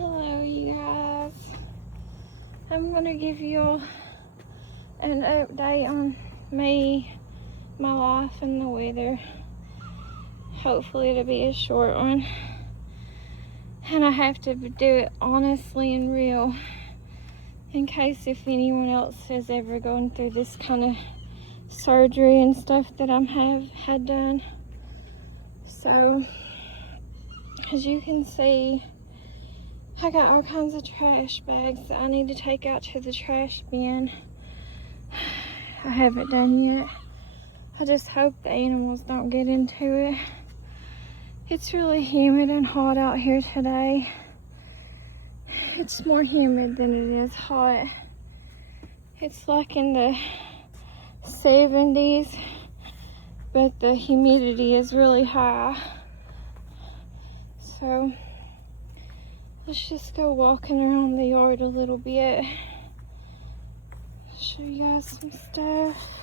Hello, you guys. I'm gonna give you an update on me, my life, and the weather. Hopefully it'll be a short one. And I have to do it honestly and real, in case if anyone else has ever gone through this kind of surgery and stuff that I have had done. So, as you can see, I got all kinds of trash bags that I need to take out to the trash bin. I haven't done yet. I just hope the animals don't get into it. It's really humid and hot out here today. It's more humid than it is hot. It's like in the 70s, but the humidity is really high. So let's just go walking around the yard a little bit. Show you guys some stuff.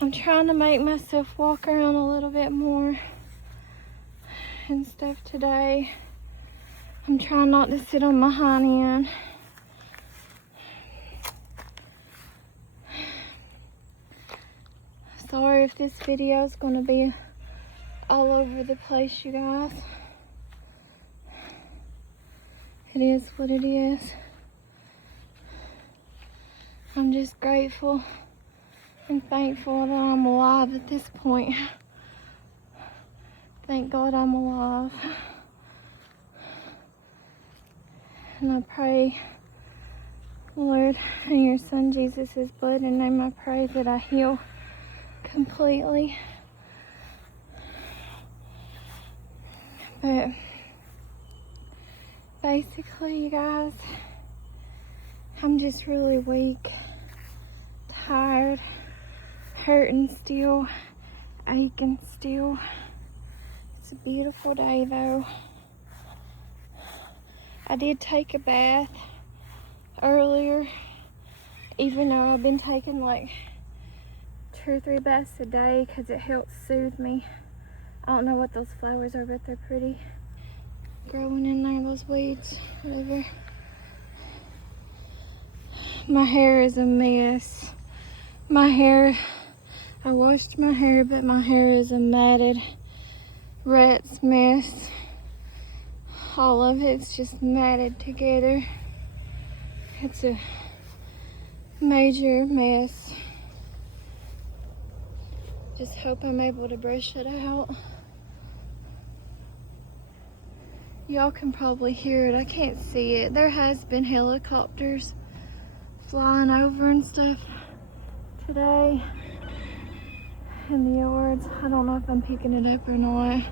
I'm trying to make myself walk around a little bit more and stuff today. I'm trying not to sit on my hind end. Sorry if this video is going to be all over the place, you guys. It is what it is. I'm just grateful and thankful that I'm alive at this point. Thank God I'm alive. And I pray, Lord, in your Son Jesus' blood and name, I pray that I heal completely. But basically, you guys, I'm just really weak, tired, hurting still, aching still. It's a beautiful day though. I did take a bath earlier, even though I've been taking like 2 or 3 baths a day because it helps soothe me. I don't know what those flowers are, but they're pretty. Growing in there, those weeds, whatever. My hair is a mess. I washed my hair, but my hair is a matted rat's mess. All of it's just matted together. It's a major mess. Just hope I'm able to brush it out. Y'all can probably hear it. I can't see it. There has been helicopters flying over and stuff today in the yards. I don't know if I'm picking it up or not.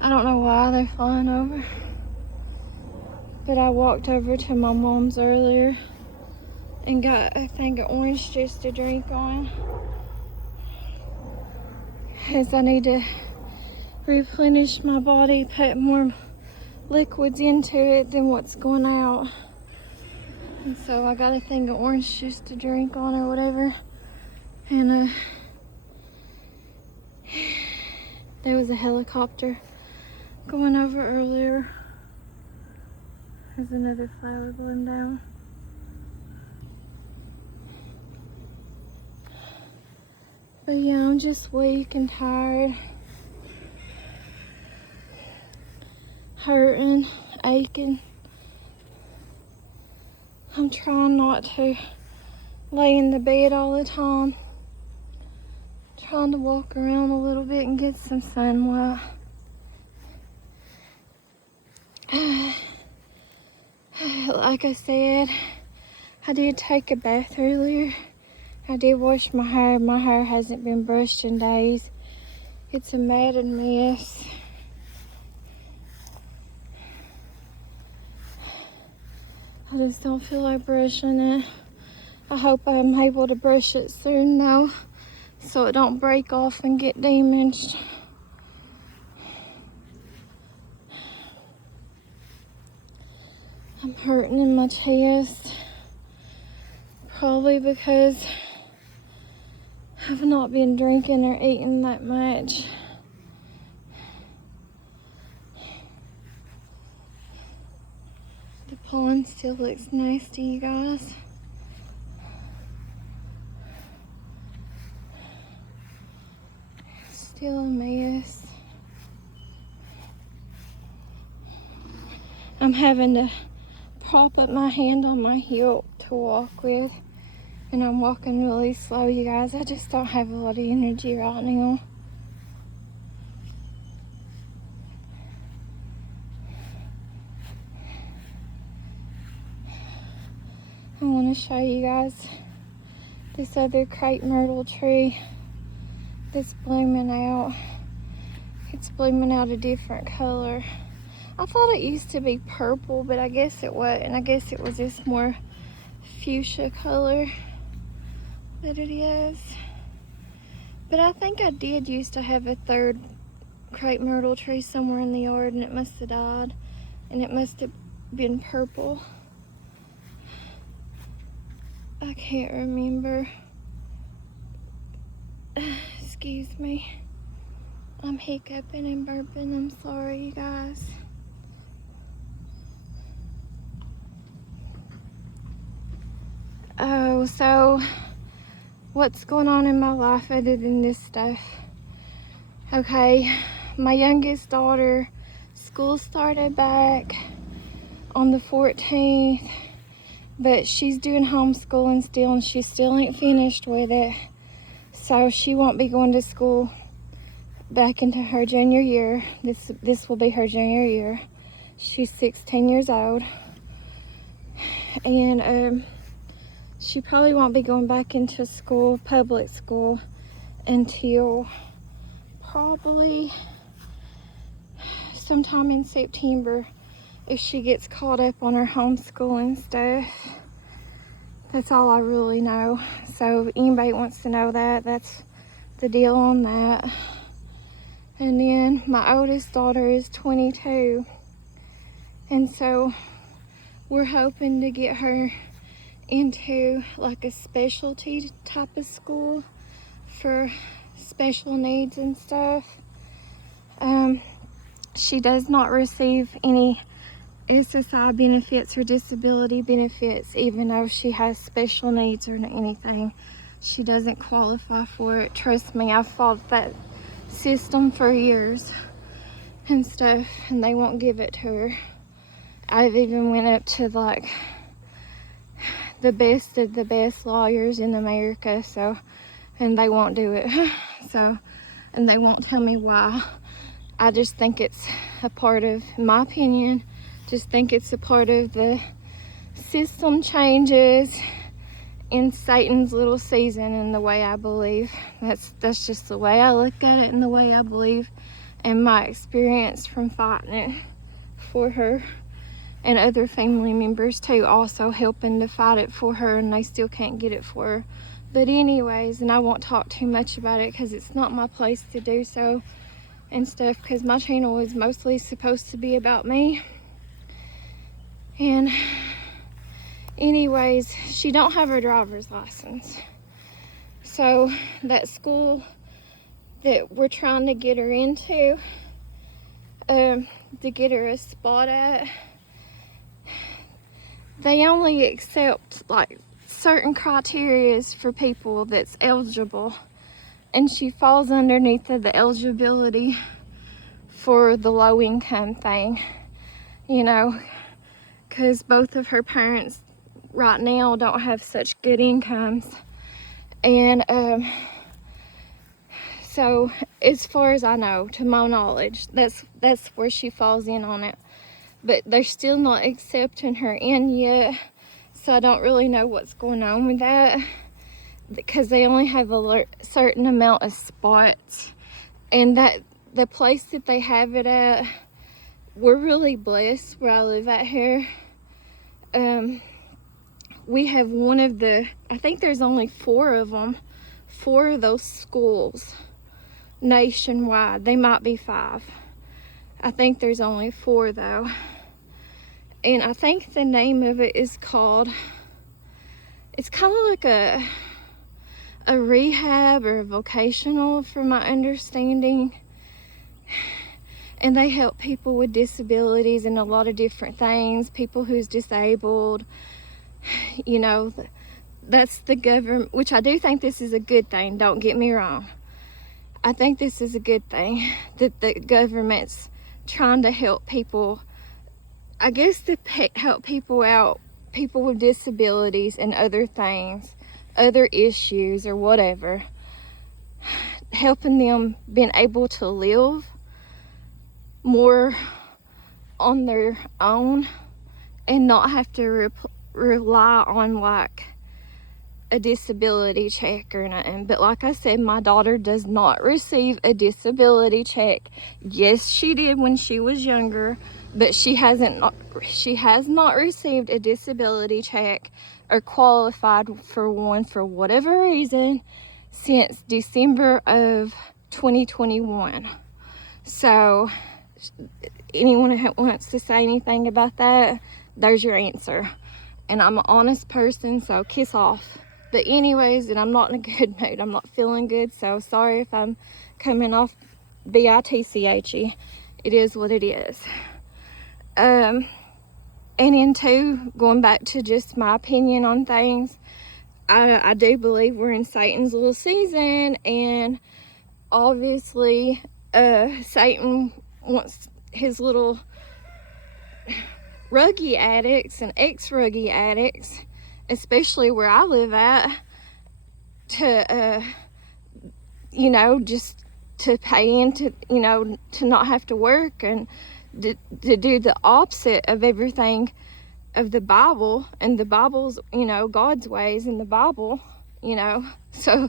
I don't know why they're flying over. But I walked over to my mom's earlier and got a thing of orange juice to drink on, as I need to replenish my body, put more liquids into it than what's going out. And so I got a thing of orange juice to drink on or whatever. And there was a helicopter going over earlier. There's another flower going down. But yeah, I'm just weak and tired. Hurting, aching. I'm trying not to lay in the bed all the time. Trying to walk around a little bit and get some sunlight. Like I said, I did take a bath earlier. I did wash my hair. My hair hasn't been brushed in days. It's a matted mess. I just don't feel like brushing it. I hope I'm able to brush it soon now, so it don't break off and get damaged. I'm hurting in my chest, probably because I've not been drinking or eating that much. pond still looks nasty, you guys. Still a mess. I'm having to prop up my hand on my hip to walk with, and I'm walking really slow, you guys. I just don't have a lot of energy right now. I want to show you guys this other crepe myrtle tree that's blooming out. It's blooming out a different color. I thought it used to be purple, but I guess it wasn't. I guess it was just more fuchsia color that it is. But I think I did used to have a third crepe myrtle tree somewhere in the yard, and it must have died, and it must have been purple. I can't remember. Excuse me. I'm hiccuping and burping. I'm sorry, you guys. Oh, so what's going on in my life other than this stuff? Okay, my youngest daughter, school started back on the 14th, but she's doing homeschooling still, and she still ain't finished with it. So she won't be going to school back into her junior year. This will be her junior year. She's 16 years old. And she probably won't be going back into school, public school, until probably sometime in September, if she gets caught up on her homeschooling stuff. That's all I really know. So if anybody wants to know that, that's the deal on that. And then my oldest daughter is 22. And so we're hoping to get her into like a specialty type of school for special needs and stuff. She does not receive any SSI benefits or disability benefits, even though she has special needs or anything. She doesn't qualify for it. Trust me, I've fought that system for years and stuff, and they won't give it to her. I've even went up to like the best of the best lawyers in America, so, and they won't do it. So, and they won't tell me why. I just think it's a part of, in my opinion, just think it's a part of the system changes in Satan's little season, and the way I believe. That's just the way I look at it and the way I believe, and my experience from fighting it for her, and other family members too also helping to fight it for her, and they still can't get it for her. But anyways, and I won't talk too much about it because it's not my place to do so and stuff, because my channel is mostly supposed to be about me. And anyways, she don't have her driver's license. So that school that we're trying to get her into, to get her a spot at, they only accept like certain criterias for people that's eligible, and she falls underneath the eligibility for the low income thing, you know, because both of her parents right now don't have such good incomes. And so as far as I know, to my knowledge, that's where she falls in on it. But they're still not accepting her in yet, so I don't really know what's going on with that, because they only have a certain amount of spots. And that the place that they have it at, we're really blessed where I live at here. We have one of the, I think there's only 4 of them, 4 of those schools nationwide. They might be 5. I think there's only 4 though. And I think the name of it is called, it's kind of like a rehab or a vocational, from my understanding. and they help people with disabilities and a lot of different things, people who's disabled. You know, that's the government, which I do think this is a good thing, don't get me wrong. I think this is a good thing that the government's trying to help people, I guess, to help people out, people with disabilities and other things, other issues or whatever, helping them being able to live more on their own and not have to rely on like a disability check or nothing. But like I said, my daughter does not receive a disability check. Yes, she did when she was younger, but she has not received a disability check or qualified for one for whatever reason since December of 2021. So anyone who wants to say anything about that, there's your answer. And I'm an honest person, so kiss off. But anyways, and I'm not in a good mood. I'm not feeling good, so sorry if I'm coming off bitchy. It is what it is. And in two, going back to just my opinion on things, I do believe we're in Satan's little season, and obviously Satan wants his little ruggie addicts and ex-ruggie addicts, especially where I live at, to you know, just to pay into, you know, to not have to work and to do the opposite of everything of the Bible. And the Bible's, you know, God's ways in the Bible, you know. So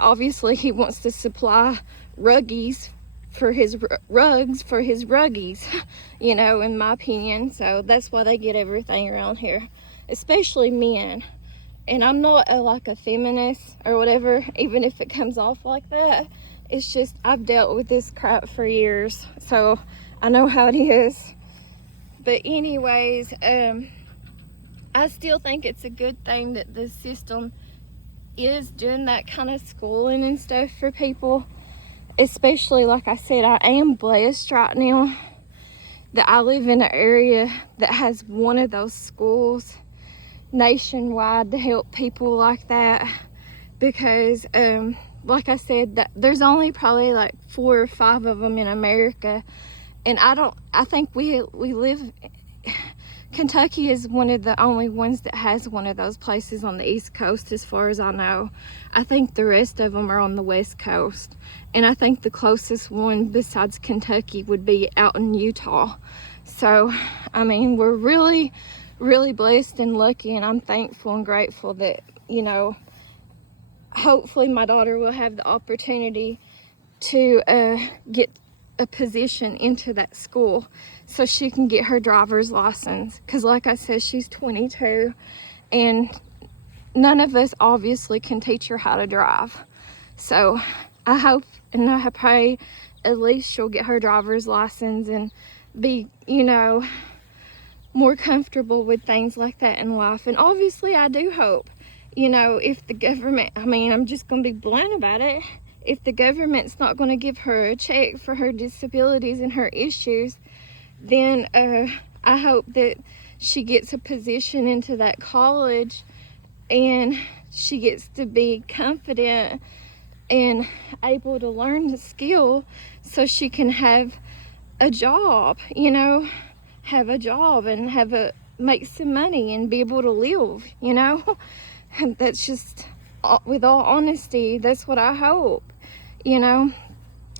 obviously he wants to supply ruggies for his rugs for his ruggies, you know, in my opinion. So that's why they get everything around here, especially men. And I'm not like a feminist or whatever, even if it comes off like that. It's just I've dealt with this crap for years, so I know how it is. But anyways, I still think it's a good thing that the system is doing that kind of schooling and stuff for people. Especially, like I said, I am blessed right now that I live in an area that has one of those schools nationwide to help people like that. Because like I said, that there's only probably like 4 or 5 of them in America, and I think we live, Kentucky is one of the only ones that has one of those places on the East Coast, as far as I know. I think the rest of them are on the West Coast, and I think the closest one besides Kentucky would be out in Utah. So I mean, we're really blessed and lucky, and I'm thankful and grateful that, you know, hopefully my daughter will have the opportunity to get a position into that school so she can get her driver's license. Because like I said, she's 22 and none of us obviously can teach her how to drive. So I hope and I pray at least she'll get her driver's license and be, you know, more comfortable with things like that in life. And obviously I do hope, you know, if the government, I mean, I'm just going to be blunt about it, if the government's not going to give her a check for her disabilities and her issues, then I hope that she gets a position into that college and she gets to be confident and able to learn the skill so she can have a job, you know, have a job and make some money and be able to live, you know. And that's just, with all honesty, that's what I hope, you know.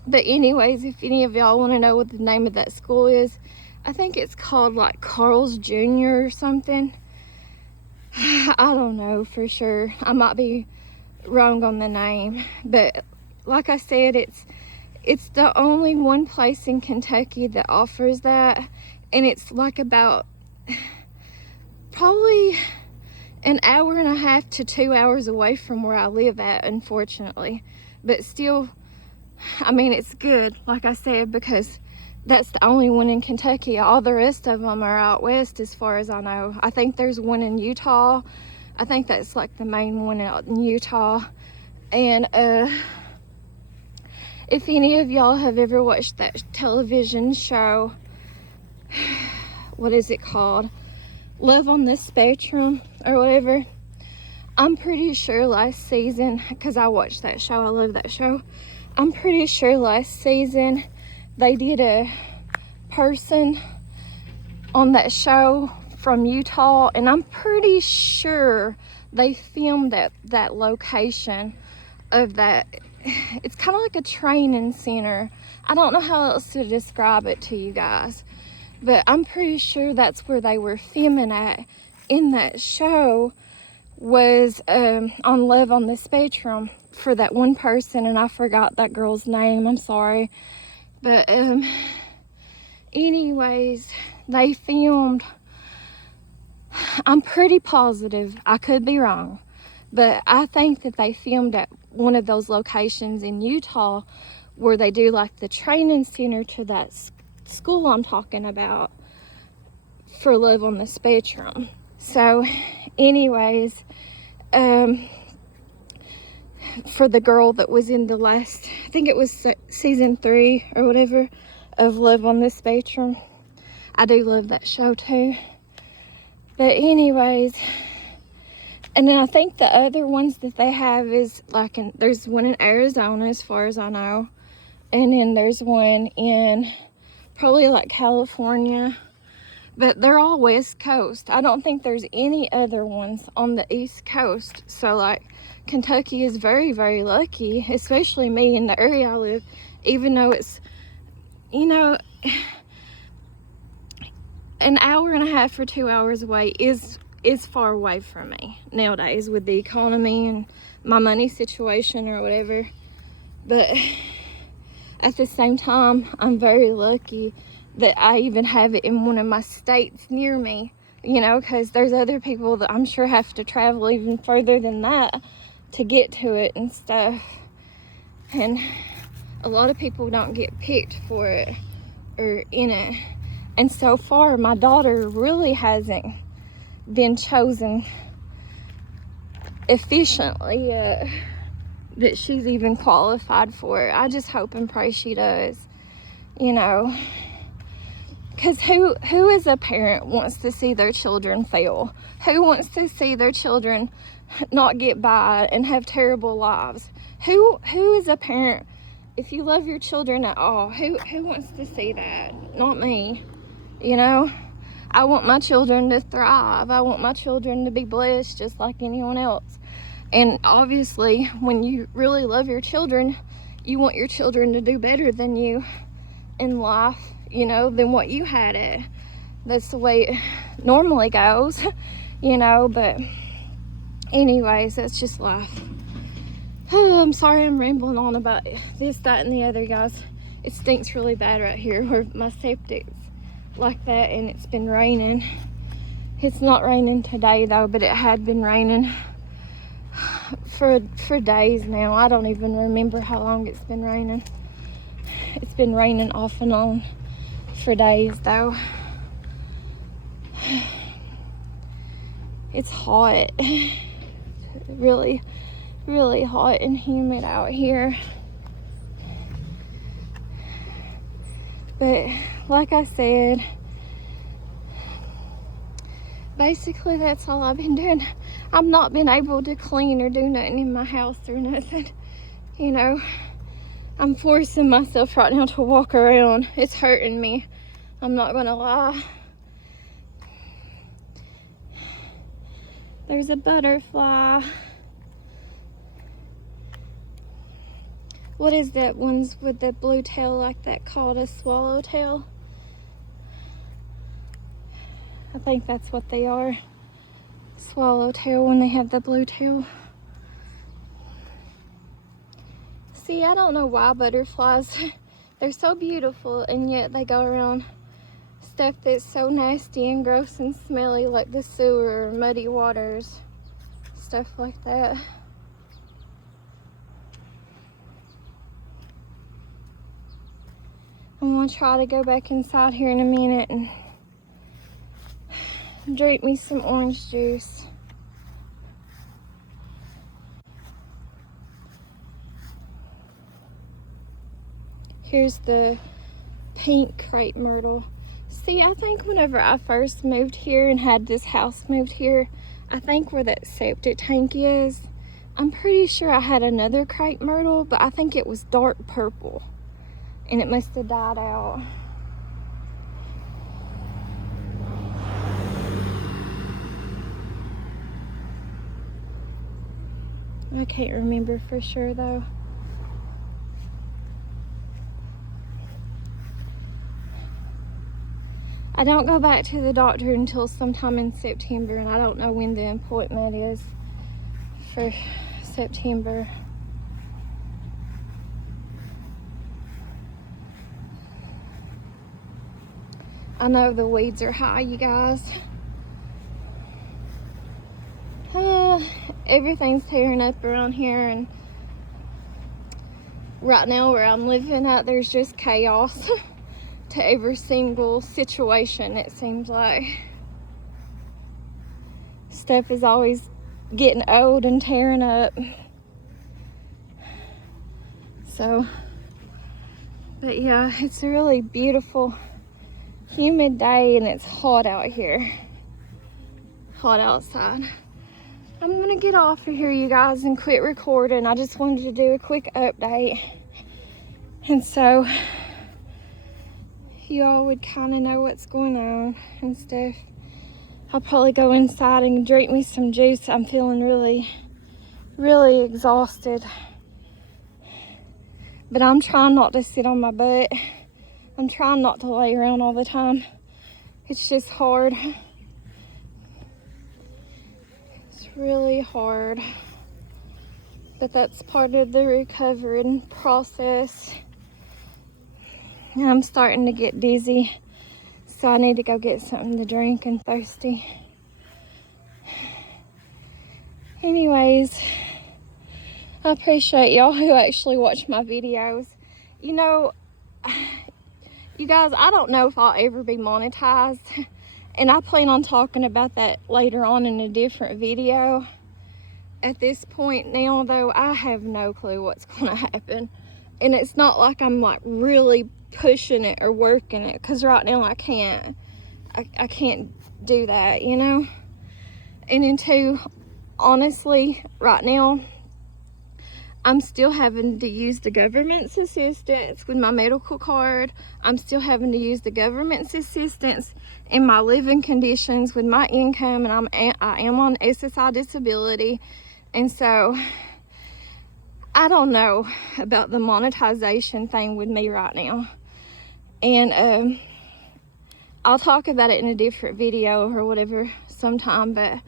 But anyways, if any of y'all want to know what the name of that school is, I think it's called like Carl's Jr. or something. I don't know for sure. I might be wrong on the name, but like I said, it's the only one place in Kentucky that offers that, and it's like about probably an hour and a half to 2 hours away from where I live at, unfortunately. But still, I mean, it's good, like I said, because that's the only one in Kentucky. All the rest of them are out west, as far as I know. I think there's one in Utah. I think that's like the main one out in Utah. And if any of y'all have ever watched that television show, what is it called? Love on the Spectrum or whatever. I'm pretty sure last season, because I watched that show, I love that show. I'm pretty sure last season they did a person on that show from Utah, and I'm pretty sure they filmed that location of that. It's kind of like a training center. I don't know how else to describe it to you guys, but I'm pretty sure that's where they were filming at in that show, was on Love on the Spectrum, for that one person, and I forgot that girl's name, I'm sorry. But anyways, they filmed, I'm pretty positive, I could be wrong, but I think that they filmed at one of those locations in Utah where they do like the training center to that school I'm talking about for Love on the Spectrum. So anyways, for the girl that was in the last, I think it was season 3 or whatever of Love on the Spectrum, I do love that show too. But anyways, and then I think the other ones that they have is like, there's one in Arizona as far as I know, and then there's one in probably like California, but they're all West Coast. I don't think there's any other ones on the East Coast. So like Kentucky is very, very lucky, especially me in the area I live, even though it's, you know, an hour and a half or 2 hours away is far away from me nowadays with the economy and my money situation or whatever. But at the same time, I'm very lucky that I even have it in one of my states near me, you know, because there's other people that I'm sure have to travel even further than that to get to it and stuff. And a lot of people don't get picked for it or in it. And so far, my daughter really hasn't been chosen efficiently yet, that she's even qualified for it. I just hope and pray she does, you know, because who as a parent wants to see their children fail? Who wants to see their children not get by and have terrible lives? Who as a parent, if you love your children at all, who wants to see that? Not me, you know. I want my children to thrive. I want my children to be blessed just like anyone else. And obviously, when you really love your children, you want your children to do better than you in life, you know, than what you had it. That's the way it normally goes, you know. But anyways, that's just life. Oh, I'm sorry I'm rambling on about this, that, and the other, guys. It stinks really bad right here where my septic's like that, and it's been raining. It's not raining today though, but it had been raining for days now. I don't even remember how long it's been raining. It's been raining off and on for days though. It's hot. Really, really hot and humid out here. But like I said, basically that's all I've been doing. I've not been able to clean or do nothing in my house or nothing, you know. I'm forcing myself right now to walk around. It's hurting me, I'm not gonna lie. There's a butterfly. What is that ones with the blue tail like that called a swallowtail? I think that's what they are. Swallowtail when they have the blue tail. See, I don't know why butterflies, they're so beautiful and yet they go around stuff that's so nasty and gross and smelly, like the sewer or muddy waters, stuff like that. I'm gonna try to go back inside here in a minute and drink me some orange juice. Here's the pink crepe myrtle. See, I think whenever I first moved here and had this house moved here, I think where that septic tank is, I'm pretty sure I had another crepe myrtle, but I think it was dark purple and it must have died out. I can't remember for sure though. I don't go back to the doctor until sometime in September, and I don't know when the appointment is for September. I know the weeds are high, you guys. Everything's tearing up around here, and right now where I'm living at, there's just chaos to every single situation, it seems like. Stuff is always getting old and tearing up. So, but yeah, it's a really beautiful, humid day, and it's hot out here. Hot outside. I'm gonna get off of here, you guys, and quit recording. I just wanted to do a quick update, and so you all would kind of know what's going on and stuff. I'll probably go inside and drink me some juice. I'm feeling really, really exhausted, but I'm trying not to sit on my butt. I'm trying not to lay around all the time. It's just hard. Really hard, but that's part of the recovering process. And I'm starting to get dizzy, so I need to go get something to drink and thirsty. Anyways, I appreciate y'all who actually watch my videos. You know, you guys, I don't know if I'll ever be monetized. And I plan on talking about that later on in a different video. At this point now, though, I have no clue what's going to happen. And it's not like I'm like really pushing it or working it, because right now I can't. I can't do that, you know? And then too, honestly, right now, I'm still having to use the government's assistance with my medical card. I'm still having to use the government's assistance in my living conditions with my income, and I am on SSI disability. And so I don't know about the monetization thing with me right now. And I'll talk about it in a different video or whatever sometime, but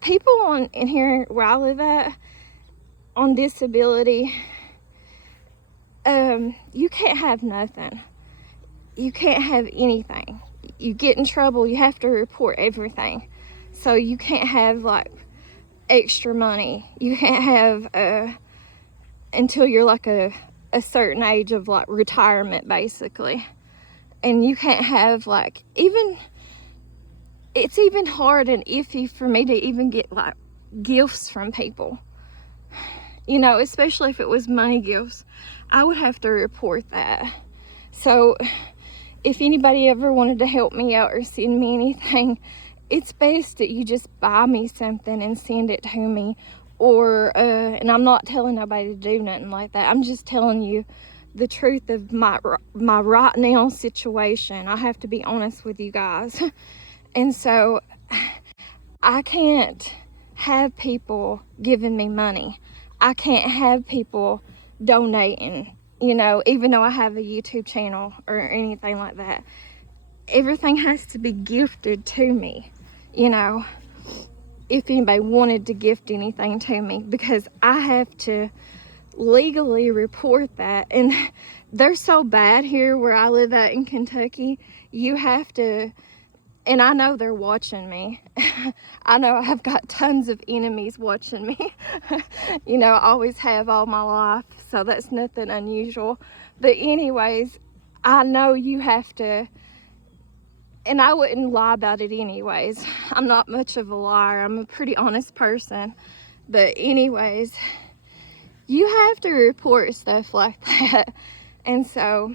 people in here where I live at, on disability, you can't have nothing. You can't have anything. You get in trouble, you have to report everything. So you can't have like extra money. You can't have until you're like a certain age of like retirement, basically. And you can't have like, even, it's even hard and iffy for me to even get like gifts from people. You know, especially if it was money gifts, I would have to report that. So if anybody ever wanted to help me out or send me anything, it's best that you just buy me something and send it to me. Or, and I'm not telling nobody to do nothing like that. I'm just telling you the truth of my right now situation. I have to be honest with you guys. And so I can't have people giving me money. I can't have people donating, you know, even though I have a YouTube channel or anything like that. Everything has to be gifted to me, you know, if anybody wanted to gift anything to me, because I have to legally report that. And they're so bad here where I live at in Kentucky. You have to, and I know they're watching me. I know I've got tons of enemies watching me. You know, I always have all my life, so that's nothing unusual. But anyways, I know you have to, and I wouldn't lie about it anyways. I'm not much of a liar. I'm a pretty honest person. But anyways, you have to report stuff like that. And so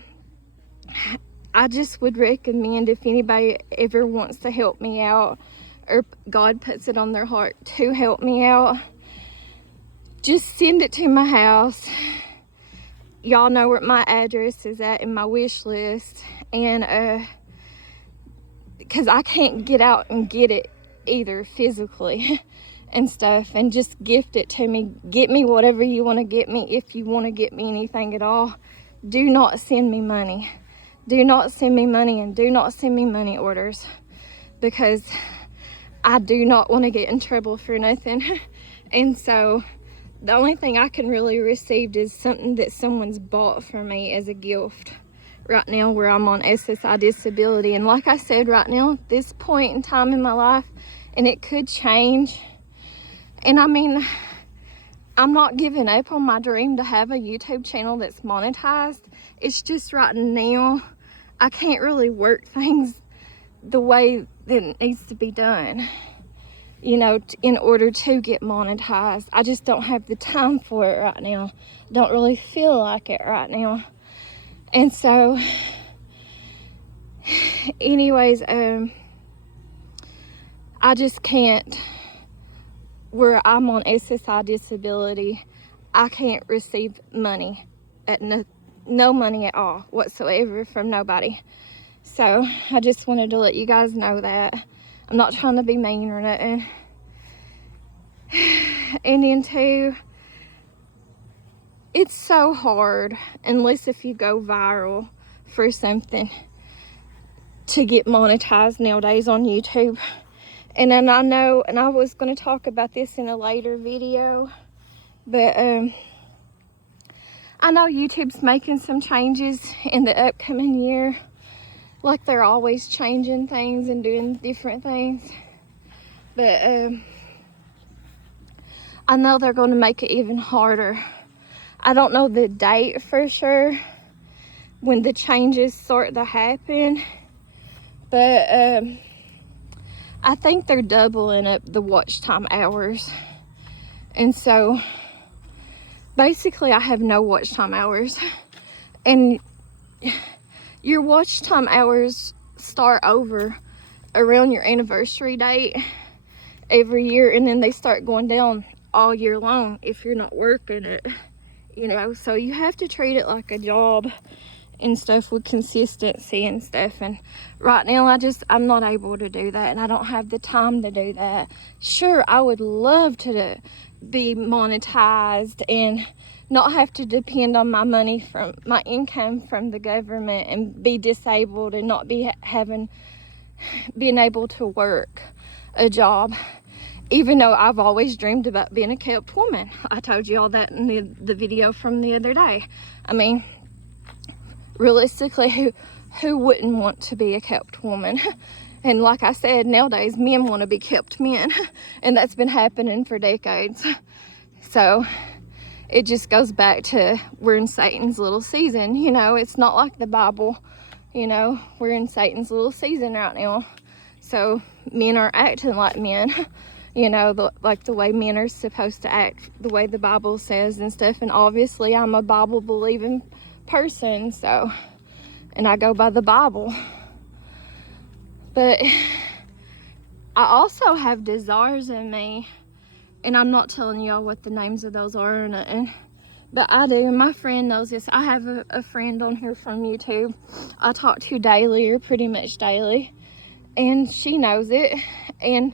I just would recommend, if anybody ever wants to help me out, or God puts it on their heart to help me out, just send it to my house. Y'all know where my address is at in my wish list. And because I can't get out and get it either physically and stuff, and just gift it to me. Get me whatever you want to get me. If you want to get me anything at all, do not send me money. Do not send me money, and do not send me money orders, because I do not want to get in trouble for nothing. And so the only thing I can really receive is something that someone's bought for me as a gift right now, where I'm on SSI disability. And like I said, right now, this point in time in my life, and it could change. And I mean, I'm not giving up on my dream to have a YouTube channel that's monetized. It's just right now, I can't really work things the way that it needs to be done, you know, in order to get monetized. I just don't have the time for it right now. Don't really feel like it right now. And so, anyways, I just can't, where I'm on SSI disability, I can't receive money, at no money at all whatsoever from nobody. So I just wanted to let you guys know that. I'm not trying to be mean or nothing. And then too, it's so hard, unless if you go viral for something, to get monetized nowadays on YouTube. And then I know, and I was going to talk about this in a later video, but I know YouTube's making some changes in the upcoming year. Like, they're always changing things and doing different things. But I know they're going to make it even harder. I don't know the date for sure when the changes start to happen, but I think they're doubling up the watch time hours. And so basically I have no watch time hours, and your watch time hours start over around your anniversary date every year, and then they start going down all year long if you're not working it, you know. So you have to treat it like a job and stuff, with consistency and stuff. And right now I'm not able to do that, and I don't have the time to do that. Sure, I would love to be monetized and not have to depend on my money from my income from the government, and be disabled and not being able to work a job, even though I've always dreamed about being a kept woman. I told you all that in the video from the other day. I mean, realistically, who wouldn't want to be a kept woman? And like I said, nowadays men want to be kept men, and that's been happening for decades. So it just goes back to, we're in Satan's little season, you know. It's not like the Bible, you know. We're in Satan's little season right now. So men are acting like men, you know, like the way men are supposed to act, the way the Bible says and stuff. And obviously I'm a Bible believing person, so, and I go by the Bible. But I also have desires in me, and I'm not telling y'all what the names of those are or nothing, but I do. My friend knows this. I have a friend on here from YouTube I talk to daily, or pretty much daily, and she knows it. And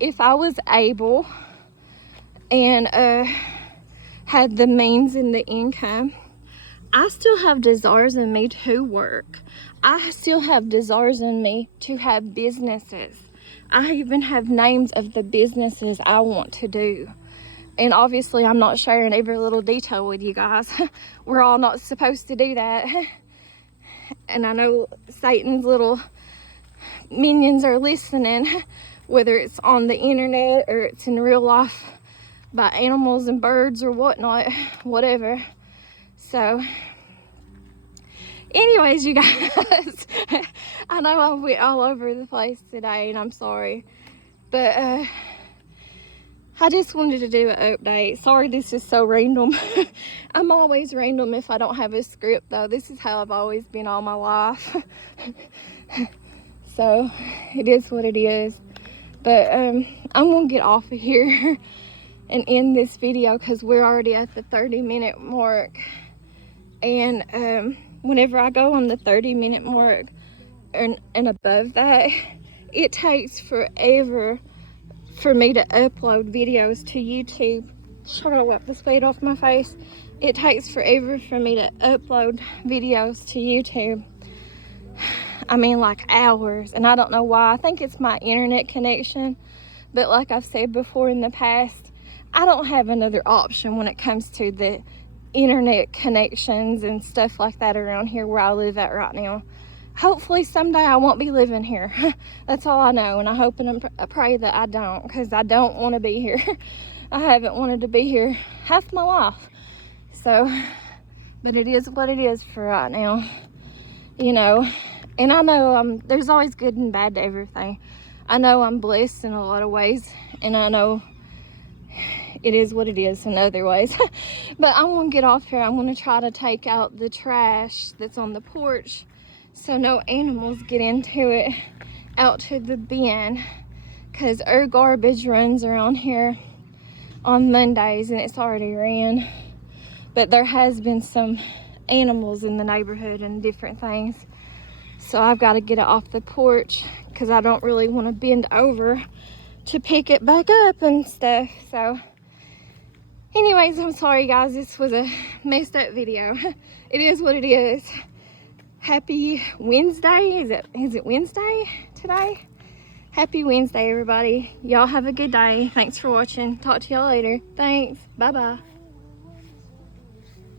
if I was able and had the means and the income, I still have desires in me to work. I still have desires in me to have businesses. I even have names of the businesses I want to do. And obviously I'm not sharing every little detail with you guys. We're all not supposed to do that. And I know Satan's little minions are listening, whether it's on the internet or it's in real life by animals and birds or whatnot, whatever. So anyways, you guys, I know I went all over the place today, and I'm sorry, but I just wanted to do an update. Sorry this is so random. I'm always random if I don't have a script though. This is how I've always been all my life. So it is what it is. But I'm gonna get off of here and end this video because we're already at the 30-minute mark. And whenever I go on the 30-minute mark and above that, it takes forever for me to upload videos to YouTube. Try to wipe the spade off my face. It takes forever for me to upload videos to YouTube. I mean, like hours, and I don't know why. I think it's my internet connection, but like I've said before in the past, I don't have another option when it comes to the internet connections and stuff like that around here where I live at right now. Hopefully someday I won't be living here. That's all I know, and I hope and I pray that I don't, because I don't want to be here. I haven't wanted to be here half my life. So, but it is what it is for right now, you know. And I know there's always good and bad to everything. I know I'm blessed in a lot of ways, and I know it is what it is in other ways. But I'm gonna get off here. I'm gonna try to take out the trash that's on the porch so no animals get into it out to the bin, because our garbage runs around here on Mondays and it's already ran. But there has been some animals in the neighborhood and different things, so I've got to get it off the porch because I don't really want to bend over to pick it back up and stuff. So anyways, I'm sorry guys, this was a messed up video. It is what it is. Happy Wednesday. Is it Wednesday today? Happy Wednesday, everybody. Y'all have a good day. Thanks for watching. Talk to y'all later. Thanks. Bye-bye.